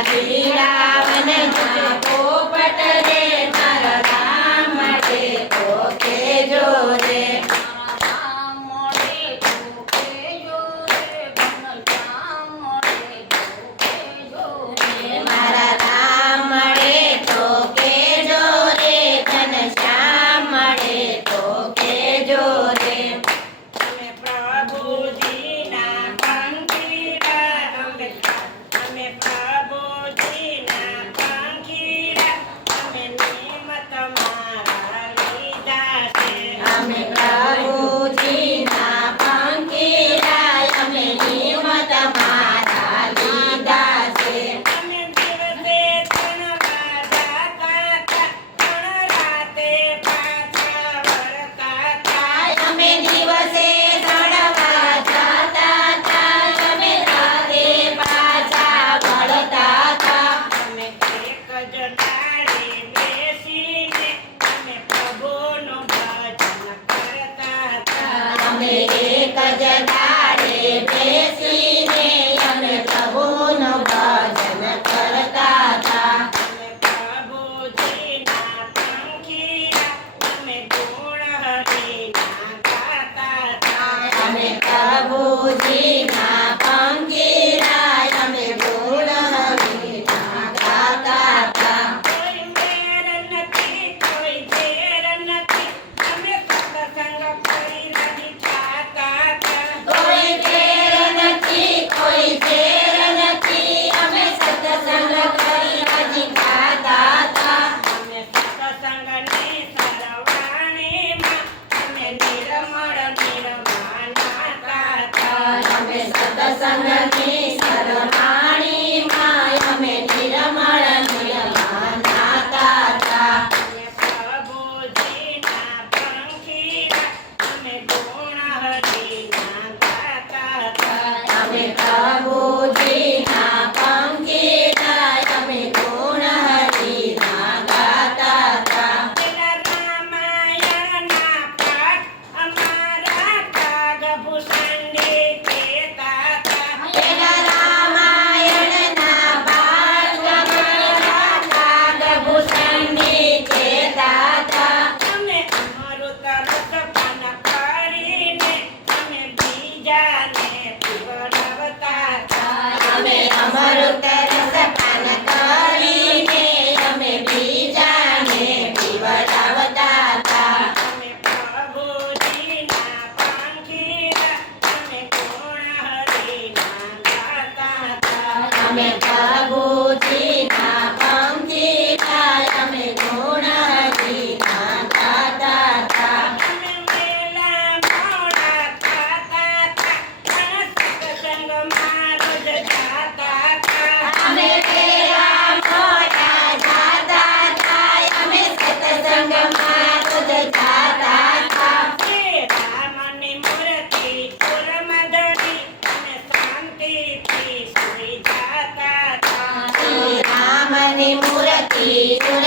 Aquí. भजतारे बेसी sangat 不记。mi muratito.